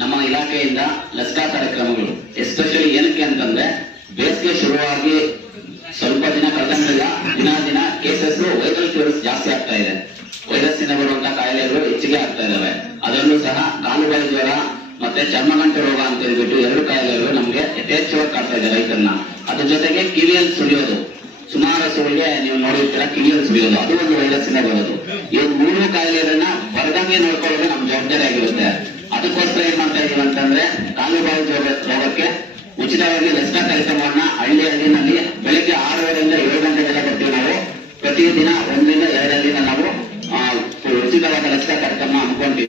ನಮ್ಮ ಇಲಾಖೆಯಿಂದ ಲಸಿಕಾ ಕಾರ್ಯಕ್ರಮಗಳು, ಎಸ್ಪೆಷಲಿ ಏನಕ್ಕೆ ಅಂತಂದ್ರೆ ಬೇಸಿಗೆ ಶುರುವಾಗಿ ಸ್ವಲ್ಪ ದಿನ ಕಳೆದಂತೆಲ್ಲ ದಿನ ಕೇಸಸ್ ವೈರಲ್ ಫೀವರ್ಸ್ ಜಾಸ್ತಿ ಆಗ್ತಾ ಇದೆ. ವೈರಸ್ ಇಂದ ಬರುವಂತಹ ಕಾಯಿಲೆಗಳು ಹೆಚ್ಚಿಗೆ ಆಗ್ತಾ ಇದಾವೆ. ಅದರಲ್ಲೂ ಸಹ ಕಾಲುಬಾಯಿ ಜ್ವರ ಮತ್ತೆ ಚರ್ಮಗಂಟು ರೋಗ ಅಂತ ಹೇಳ್ಬಿಟ್ಟು 2 ಕಾಯಿಲೆಗಳು ನಮ್ಗೆ ಯಥೇಚ್ಛವಾಗಿ ಕಾಡ್ತಾ ಇದೆ ರೈತರನ್ನ. ಅದ್ರ ಜೊತೆಗೆ ಕಿವಿಯಲ್ಲಿ ಸುಳಿಯೋದು, ಸುಮಾರು ಹಸುಗಳಿಗೆ ನೀವು ನೋಡಿರ್ತೀರ, ಕಿವಿಯಲ್ಲಿ ಸುಳಿಯೋದು, ಅದು ಒಂದು ವೈರಸ್ ಇಂದ ಬರೋದು. ಈ 3 ಕಾಯಿಲೆಗಳನ್ನ ಬರದಂಗೆ ನೋಡ್ಕೊಳ್ಳೋದು ನಮ್ಮ ಜವಾಬ್ದಾರಿ ಆಗಿರುತ್ತೆ. ಅದಕ್ಕೋಸ್ಕರ ಏನ್ ಮಾಡ್ತಾ ಇದೀವಿ ಅಂತಂದ್ರೆ ಕಾಲುಬಾಯಿ ರೋಗಕ್ಕೆ ಉಚಿತವಾಗಿ ಲಸಿಕಾ ಕಾರ್ಯಕ್ರಮವನ್ನ ಹಳ್ಳಿನಲ್ಲಿ ಬೆಳಿಗ್ಗೆ 6:30 ರಿಂದ 7 ಗಂಟೆಗೆಲ್ಲ ಕೊಡ್ತೀವಿ. ನಾವು ಪ್ರತಿದಿನ 1 ರಿಂದ 2 ದಿನ ನಾವು ಉಚಿತವಾದ ಲಸಿಕಾ ಕಾರ್ಯಕ್ರಮ ಹಮ್ಮಿಕೊಂಡಿವಿ.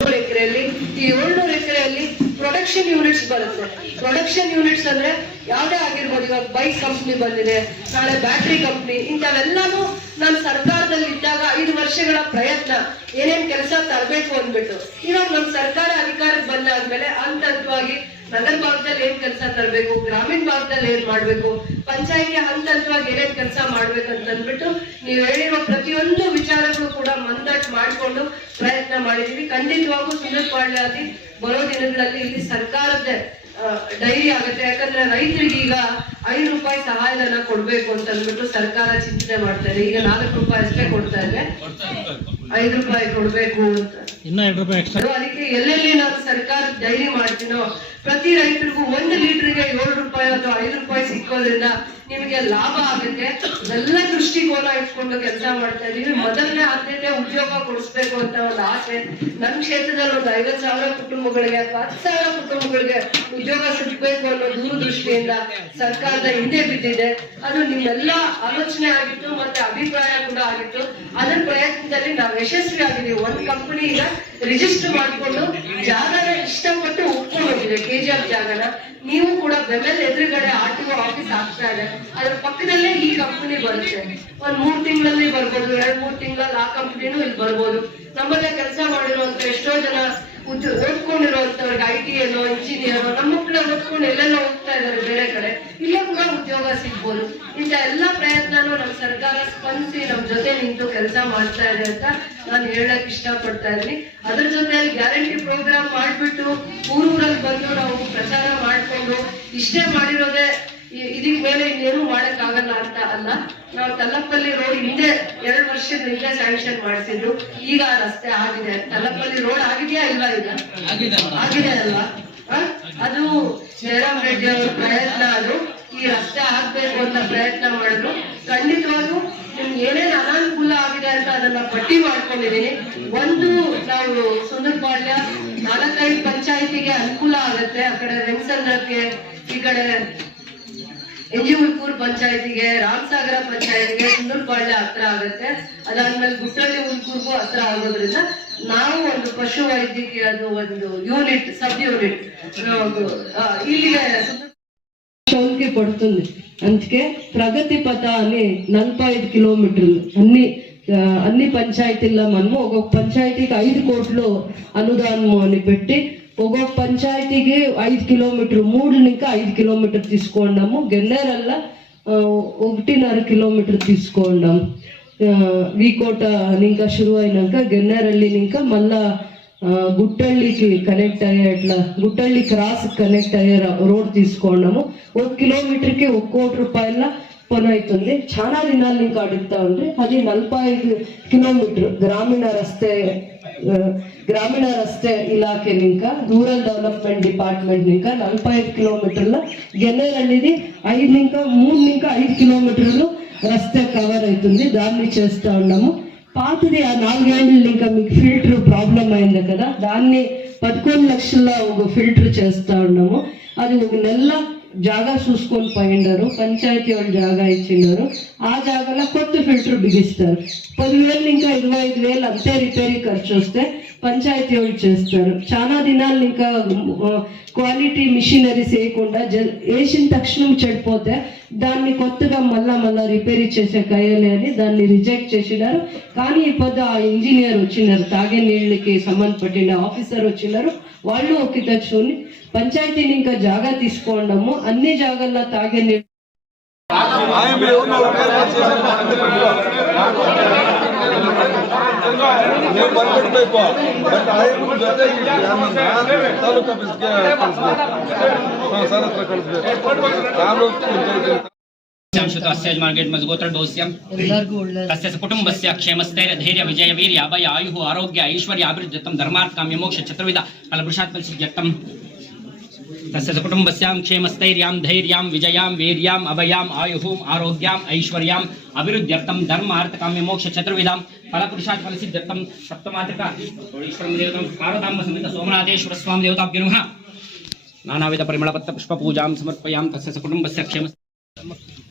700 ಎಕರೆಯಲ್ಲಿ ಈ 700 ಎಕರೆಯಲ್ಲಿ ಪ್ರೊಡಕ್ಷನ್ ಯೂನಿಟ್ಸ್ ಬರುತ್ತೆ. ಪ್ರೊಡಕ್ಷನ್ ಯೂನಿಟ್ಸ್ ಅಂದ್ರೆ ಯಾವ್ದೇ ಆಗಿರ್ಬೋದು. ಇವಾಗ ಬೈಕ್ ಕಂಪ್ನಿ ಬಂದಿದೆ, ನಾಳೆ ಬ್ಯಾಟ್ರಿ ಕಂಪ್ನಿ, ಇಂಥವೆಲ್ಲಾನು ನಾನು ಸರ್ಕಾರದಲ್ಲಿ ಇದ್ದಾಗ 5 ವರ್ಷಗಳ ಪ್ರಯತ್ನ ಏನೇನ್ ಕೆಲಸ ತರಬೇಕು ಅಂದ್ಬಿಟ್ಟು ಇವಾಗ ನಮ್ ಸರ್ಕಾರ ಅಧಿಕಾರಕ್ಕೆ ಬಂದಾದ್ಮೇಲೆ ಹಂತವಾಗಿ ನಗರ ಭಾಗದಲ್ಲಿ ಏನ್ ಕೆಲಸ ತರಬೇಕು, ಗ್ರಾಮೀಣ ಭಾಗದಲ್ಲಿ ಏನ್ ಮಾಡ್ಬೇಕು, ಪಂಚಾಯತಿ ಹಂತವಾಗಿ ಏನೇನ್ ಕೆಲಸ ಮಾಡ್ಬೇಕಂತ ಅಂದ್ಬಿಟ್ಟು ನೀವು ಹೇಳಿರೋ ಪ್ರತಿಯೊಂದು ವಿಚಾರಗಳು ಕೂಡ ಮಂದಟ್ ಮಾಡಿಕೊಂಡು ಪ್ರಯತ್ನ ಮಾಡಿದೀವಿ. ಖಂಡಿತವಾಗೂ ಸುಂದರಪಾಳ್ಯ ಬರೋ ದಿನಗಳಲ್ಲಿ ಇಲ್ಲಿ ಸರ್ಕಾರದ ಡೈರಿ ಆಗುತ್ತೆ. ಯಾಕಂದ್ರೆ ರೈತರಿಗೆ ಈಗ 5 ರೂಪಾಯಿ ಸಹಾಯಧನ ಕೊಡ್ಬೇಕು ಅಂತ ಅಂದ್ಬಿಟ್ಟು ಸರ್ಕಾರ ಚಿಂತನೆ ಮಾಡ್ತಾ ಇದೆ. ಈಗ 4 ರೂಪಾಯಿ ಅಷ್ಟೇ ಕೊಡ್ತಾ ಇದೆ, 5 ರೂಪಾಯಿ ಕೊಡ್ಬೇಕು ಅಂತ. ಅದಕ್ಕೆ ಎಲ್ಲೆಲ್ಲಿ ನಾನು ಸರ್ಕಾರ ಡೈರಿ ಮಾಡ್ತೀನೋ ಪ್ರತಿ ರೈತರಿಗೂ 1 ಲೀಟರ್ಗೆ 7 ರೂಪಾಯಿ ಅಥವಾ 5 ರೂಪಾಯಿ ಸಿಕ್ಕೋದ್ರಿಂದ ನಿಮಗೆ ಲಾಭ ಆಗುತ್ತೆ. ಎಲ್ಲ ದೃಷ್ಟಿಕೋನ ಇಟ್ಕೊಂಡು ಕೆಲಸ ಮಾಡ್ತಾ ಇದೀವಿ. ಮೊದಲನೇ ಆದ್ಯತೆ ಉದ್ಯೋಗ ಕೊಡಿಸ್ಬೇಕು ಅಂತ ಒಂದು ಆಸೆ. ನನ್ನ ಕ್ಷೇತ್ರದಲ್ಲಿ ಒಂದು 50,000 ಕುಟುಂಬಗಳಿಗೆ ಅಥವಾ 10,000 ಕುಟುಂಬಗಳಿಗೆ ಉದ್ಯೋಗ ಸಿಗ್ಬೇಕು ಅನ್ನೋ ದೂರದೃಷ್ಟಿಯಿಂದ ಸರ್ಕಾರದ ಹಿಂದೆ ಬಿದ್ದಿದೆ. ಅದು ನಿಮ್ಮೆಲ್ಲ ಆಲೋಚನೆ ಆಗಿತ್ತು ಮತ್ತೆ ಅಭಿಪ್ರಾಯ ಕೂಡ ಆಗಿತ್ತು. ಅದರ ಪ್ರಯತ್ನದಲ್ಲಿ ನಾವು ಯಶಸ್ವಿ ಆಗಿದ್ದೀವಿ. ಒಂದು ಕಂಪನಿ ಈಗ ರಿಜಿಸ್ಟರ್ ಮಾಡಿಕೊಂಡು ಜಾಗನ ಇಷ್ಟಪಟ್ಟು ಒಪ್ಕೊಂಡು ಹೋಗಿದೆ, KGF ಜಾಗನ. ನೀವು ಕೂಡ ಬೆಮೆಲ್ ಎದುರುಗಡೆ RTO ಆಫೀಸ್ ಆಗ್ತಾ ಇದೆ, ಅದ್ರ ಪಕ್ಕದಲ್ಲೇ ಈ ಕಂಪನಿ ಬರುತ್ತೆ. ಒಂದ್ 3 ತಿಂಗಳಲ್ಲಿ ಬರ್ಬೋದು, 2-3 ತಿಂಗಳಲ್ಲಿ ಆ ಕಂಪನಿನೂ ಇಲ್ಲಿ ಬರ್ಬೋದು. ನಮ್ಮಲ್ಲೇ ಕೆಲಸ ಮಾಡಿರುವಂತ ಎಷ್ಟೋ ಜನ ಓದ್ಕೊಂಡಿರುವಂತವ್ರಿಗೆ ITN ಇಂಜಿನಿಯರ್ ನಮ್ಮ ಮಕ್ಕಳು ಓದ್ಕೊಂಡು ಎಲ್ಲೆಲ್ಲ ಹೋಗ್ತಾ ಇದಾರೆ ಬೇರೆ ಕಡೆ, ಇಲ್ಲೇ ಕೂಡ ಉದ್ಯೋಗ ಸಿಗ್ಬೋದು. ಇಂಥ ಎಲ್ಲಾ ಪ್ರಯತ್ನನೂ ನಮ್ಮ ಸರ್ಕಾರ ಸ್ಪಂದಿಸಿ ನಮ್ಮ ಜೊತೆ ನಿಂತು ಕೆಲಸ ಮಾಡ್ತಾ ಇದೆ ಅಂತ ನಾನು ಹೇಳಕ್ ಇಷ್ಟಪಡ್ತಾ ಇದ್ದೀನಿ. ಅದ್ರ ಜೊತೆಯಲ್ಲಿ ಗ್ಯಾರಂಟಿ ಪ್ರೋಗ್ರಾಮ್ ಮಾಡ್ಬಿಟ್ಟು ಊರಲ್ಲಿ ಬಂದು ನಾವು ಪ್ರಚಾರ ಮಾಡ್ಕೊಂಡು ಇಷ್ಟೇ ಮಾಡಿರೋದೇ ಇದಕ್ ಮೇಲೆ ಇನ್ನೇನು ಮಾಡಕ್ ಆಗಲ್ಲ ಅಂತ ಅಲ್ಲ. ನಾವು ತಲ್ಲಪಲ್ಲಿ ರೋಡ್ ಹಿಂದೆ 2 ವರ್ಷದ ಹಿಂದೆ ಸ್ಯಾಂಕ್ಷನ್ ಮಾಡಿಸಿದ್ರು, ಈಗ ರಸ್ತೆ ಆಗಿದೆ. ತಲ್ಲಪಲ್ಲಿ ರೋಡ್ ಆಗಿದೆಯಾ ಇಲ್ವಾ? ಈಗ ಆಗಿದೆ ಅಲ್ವಾ? ಅದು ಜಯರಾಮ್ ರೆಡ್ಡಿ ಅವರ ಪ್ರಯತ್ನ. ಅದು ಈ ರಸ್ತೆ ಆಗ್ಬೇಕು ಅಂತ ಪ್ರಯತ್ನ ಮಾಡಿದ್ರು. ಖಂಡಿತವಾಗೂ ನಿಮ್ಗೆ ಏನೇನ್ ಅನಾನುಕೂಲ ಆಗಿದೆ ಅಂತ ಅದನ್ನ ಪಟ್ಟಿ ಮಾಡ್ಕೊಂಡಿದೀನಿ. ಒಂದು, ನಾವು ಸುಂದರಪಾಳ್ಯ 4-5 ಪಂಚಾಯತಿಗೆ ಅನುಕೂಲ ಆಗತ್ತೆ. ಆ ಕಡೆ ವೆಂಕಸಂದ್ರಕ್ಕೆ, ಈ ಕಡೆ ಎಂಜಿಹುಲ್ಕೂರ್ ಪಂಚಾಯತಿಗೆ, ರಾಮಸಾಗರ ಪಂಚಾಯತಿಗೆ ಸುಂದರಪಾಳ್ಯ ಹತ್ರ ಆಗುತ್ತೆ. ಅದಾದ್ಮೇಲೆ ಗುಟ್ಟಳ್ಳಿ ಹುಲ್ಕೂರ್ಗೂ ಹತ್ರ ಆಗೋದ್ರಿಂದ ನಾವು ಒಂದು ಪಶು ವೈದ್ಯಕೀಯ ಅದು ಒಂದು ಯೂನಿಟ್, ಸಬ್ ಯೂನಿಟ್ ಇಲ್ಲಿಗೆ సౌకి పడుతుంది. అందుకే ప్రగతి పథ అని 45 కిలోమీటర్లు అన్ని పంచాయతీల్లో మనము ఒక్కొక్క పంచాయతీకి 5 కోట్లు అనుదానము అని పెట్టి ఒక్కొక్క పంచాయతీకి 5 కిలోమీటర్ 3 ఇంకా 5 కిలోమీటర్ తీసుకున్నాము. గెన్నేరల్ల 1.5 కిలోమీటర్ తీసుకున్నాము. వీకోట ఇంకా ಶುರು అయినాక గెన్నేరల్లి ఇంకా మళ్ళా గుట్టళ్ళికి కనెక్ట్ అయ్యే అట్లా గుట్టళ్ళి క్రాస్ కనెక్ట్ అయ్యే రోడ్ తీసుకున్నాము. 1 కిలోమీటర్కి 1 కోటి రూపాయల పని అవుతుంది. చాలా దినాలు ఇంకా అడుగుతా ఉంది. అది 45 కిలోమీటర్ ಗ್ರಾಮೀಣ ರಸ್ತೆ ಇಲಾಖೆ ఇంకా ರೂರಲ್ ಡೆವಲಪ್ಮೆಂಟ್ ಡಿಪಾರ್ಟ್ಮೆಂಟ್ ఇంకా 45 కిలోమీటర్ల గెన్నేరల్లిది 3 ఇంకా 5 కిలోమీటర్లు రస్ತೆ కవర్ అవుతుంది. దాన్ని చేస్తా ఉన్నాము. పాతది ఆ 4 ఏళ్ళు ఇంకా మీకు ఫిల్టర్ ప్రాబ్లం అయింది కదా, దాన్ని 11 లక్షల ఒక ఫిల్టర్ చేస్తా ఉన్నాము. అది ఒక నెల జాగా చూసుకొని పోయిండారు, పంచాయతీ వాళ్ళు జాగా ఇచ్చినారు. ఆ జాగాలో కొత్త ఫిల్టర్ బిగిస్తారు. 10,000 ఇంకా 25,000 అంతే రిపేరీ ఖర్చు వస్తే పంచాయతీ వాళ్ళు చేస్తారు. చాలా దినాలు ఇంకా క్వాలిటీ మిషనరీస్ వేయకుండా వేసిన తక్షణం చెడిపోతే దాన్ని కొత్తగా మళ్ళా రిపేరీ చేసే కయ్యలే అని దాన్ని రిజెక్ట్ చేసినారు. కానీ ఇప్పుడు ఆ ఇంజనీర్ వచ్చినారు, తాగే నీళ్ళకి సంబంధపట్టిన ఆఫీసర్ వచ్చినారు. వాళ్ళు ఒకే తక్షణం పంచాయతీని ఇంకా జాగా తీసుకోవడము, అన్ని జాగాల్లో తాగే నీళ్ళు तस्य कुटुंबस्य क्षेमस्थैर्य धैर्य विजय वीर्य अभय आयुः आरोग्य ऐश्वर्य अभिवृद्ध्यर्थं धर्मार्थ काम्य मोक्ष चतुर्विध फलपुरुषार्थं सिद्ध्यर्थं तस्य कुटुंबस्यां क्षेमस्थैर्यां धैर्यां विजयां वीर्यां अभयां आयुः आरोग्यां ऐश्वर्यां अभिवृद्ध्यर्थं धर्मार्थ काम्य मोक्ष चतुर्विधां फलपुरुषार्थ फलसिद्ध्यर्थं सप्तमातृका ईश्वरं देवतां पार्वताम्ब समेत सोमनाथेश्वर स्वामी देवताभ्यो नमः नानाविध परिमलपत्र पुष्प पूजां समर्पयामि तस्य कुटुंबस्य क्षेम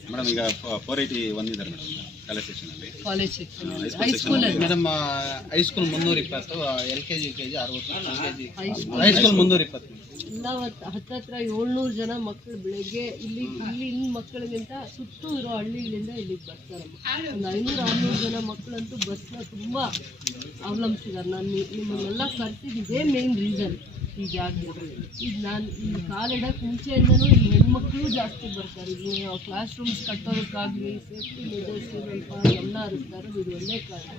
ಮೇಡಮ್ ಈಗ 480 ಒಂದಿದ್ದಾರೆ ಮೇಡಮ್ ಕಾಲೇಜ್ ಸೆಕ್ಷನಲ್ಲಿ. Madam high school 320, LKG UKG 60, high school 320. ಎಲ್ಲ ಹತ್ರ 700 ಜನ ಮಕ್ಕಳು ಬೆಳಗ್ಗೆ ಇಲ್ಲಿನ ಮಕ್ಕಳಿಗಿಂತ ಸುತ್ತೂ ಇರೋ ಹಳ್ಳಿಗಳಿಂದ ಇಲ್ಲಿಗೆ ಬರ್ತಾರಮ್ಮ. ಒಂದು 500-600 ಜನ ಮಕ್ಕಳಂತೂ ಬಸ್ನ ತುಂಬ ಅವಲಂಬಿಸಿದ್ದಾರೆ. ನಾನು ನಿಮ್ಮನ್ನೆಲ್ಲ ಕರ್ತಿದ್ದೆ ಮೇನ್ ರೀಸನ್ ಈಗ ಯಾಕೆ ಈಗ ನಾನು ಇಲ್ಲಿ ಕಾಲಿಡಕ್ಕೆ ಮುಂಚೆಯಿಂದನೂ ಇಲ್ಲಿ ಹೆಣ್ಮಕ್ಳು ಜಾಸ್ತಿ ಬರ್ತಾರೆ. ಇಲ್ಲಿ ಕ್ಲಾಸ್ ರೂಮ್ಸ್ ಕಟ್ಟೋದಕ್ಕಾಗಲಿ ಸೇಫ್ಟಿ ಮೆಜರ್ಸ್ ಸ್ವಲ್ಪ ಗಮನ ಹರಿಸ್ತಾ ಇರೋದು ಇದು ಒಂದೇ ಕಾರಣ.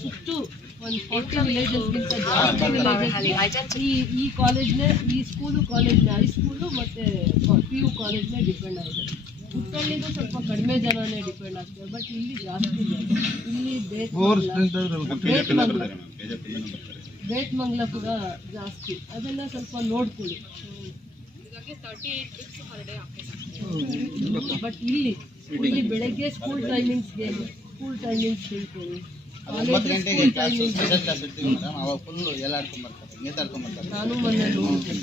ಸುತ್ತು ಒಂದು 40 ವಿಲೇಜಸ್ಗಿಂತ ಜಾಸ್ತಿ ವಿಲೇಜಸ್ ಈ ಕಾಲೇಜ್ನೇ, ಈ ಸ್ಕೂಲು ಕಾಲೇಜ್ನೇ, ಹೈಸ್ಕೂಲು ಮತ್ತು PU ಕಾಲೇಜ್ನೇ ಡಿಪೆಂಡ್ ಆಗಿದೆ. ಹುಟ್ಟಳ್ಳಿಗೂ ಸ್ವಲ್ಪ ಕಡಿಮೆ ಜನನೇ ಡಿಪೆಂಡ್ ಆಗ್ತಾರೆ, ಬಟ್ ಇಲ್ಲಿ ಜಾಸ್ತಿ ಜನ. ಇಲ್ಲಿ ಬೇಟ್ಮಂಗ್ಲ ಕೂಡ ಜಾಸ್ತಿ, ಅದನ್ನ ಸ್ವಲ್ಪ ನೋಡ್ಕೊಳ್ಳಿ. ಬಟ್ ಇಲ್ಲಿ ಬೆಳಗ್ಗೆ ಸ್ಕೂಲ್ ಟೈಮಿಂಗ್ಸ್ ಹೇಳ್ಕೊಳ್ಳಿ. ನಾನು ಮೊನ್ನೆ ನೋಡ್ತೀನಿ.